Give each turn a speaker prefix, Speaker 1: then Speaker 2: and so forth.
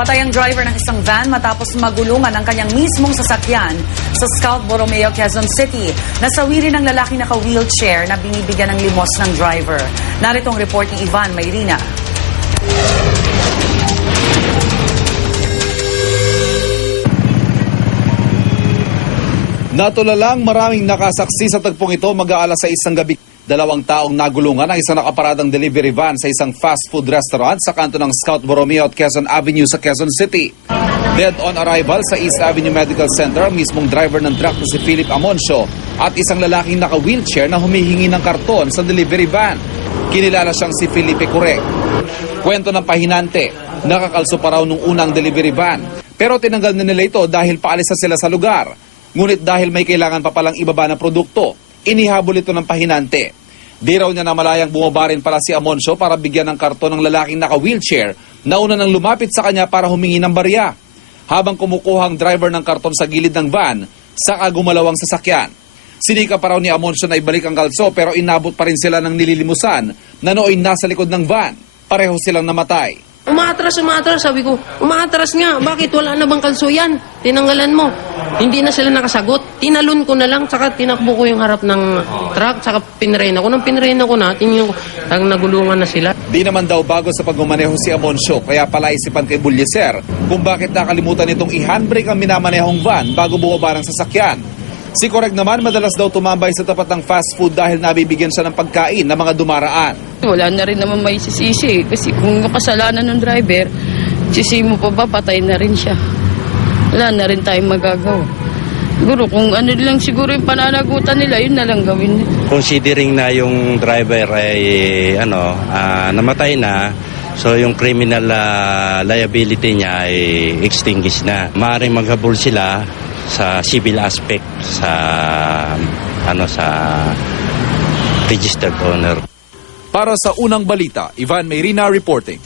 Speaker 1: Patay ang driver ng isang van matapos magulungan ang kanyang mismong sasakyan sa Scout Borromeo, Quezon City. Nasawi rin ang lalaki naka-wheelchair na binibigyan ng limos ng driver. Narito ang report ni Ivan Mayrina.
Speaker 2: Natulalang maraming nakasaksi sa tagpong ito mag-aalas sa isang gabi. Dalawang taong nagulungan ang isang nakaparadang delivery van sa isang fast food restaurant sa kanto ng Scout Borromeo at Quezon Avenue sa Quezon City. Dead on arrival sa East Avenue Medical Center ang mismong driver ng truck na si Philip Amoncio at isang lalaking naka-wheelchair na humihingi ng karton sa delivery van. Kinilala siyang si Felipe Correc. Kwento ng pahinante, nakakalso pa raw nung unang delivery van. Pero tinanggal na nila ito dahil paalis na sila sa lugar. Ngunit dahil may kailangan pa palang ibaba na produkto, inihabol ito ng pahinante. Di raw niya na malayang bumaba rin pala si Amoncio para bigyan ng karton ng lalaking naka-wheelchair na una nang lumapit sa kanya para humingi ng barya. Habang kumukuha ang driver ng karton sa gilid ng van, saka gumalaw ang sasakyan. Sinika pa raw ni Amoncio na ibalik ang kalso pero inabot pa rin sila ng nililimusan na nooy nasa likod ng van. Pareho silang namatay.
Speaker 3: Umaatras, umaatras. Sabi ko, umaatras nga. Bakit wala na bang kalso yan? Tinanggalan mo. Hindi na sila nakasagot. Tinalon ko na lang, tsaka tinakbo ko yung harap ng truck, tsaka pinrena ko. Nung pinrena ko na, tingin ko, ang nagulungan na sila.
Speaker 2: Di naman daw bago sa pagmamaneho si Amoncio kaya pala isipan kay Bulyeser kung bakit nakalimutan nitong i-handbrake ang minamanehong van bago bumaba ng sasakyan. Si Correct naman madalas daw tumambay sa tapat ng fast food dahil nabibigyan siya ng pagkain ng mga dumaraan.
Speaker 4: Wala na rin naman may sisisi. Kasi kung kasalanan ng driver, sisi mo pa ba, patay na rin siya. Wala na rin tayong magagawa. Siguro kung ano lang siguro yung pananagutan nila, yun na lang gawin nila.
Speaker 5: considering na yung driver ay ano ah, namatay na so yung criminal ah, liability niya ay extinguished na maaaring maghabol sila sa civil aspect sa ano sa registered owner
Speaker 2: Para sa unang balita, Ivan Mayrina reporting.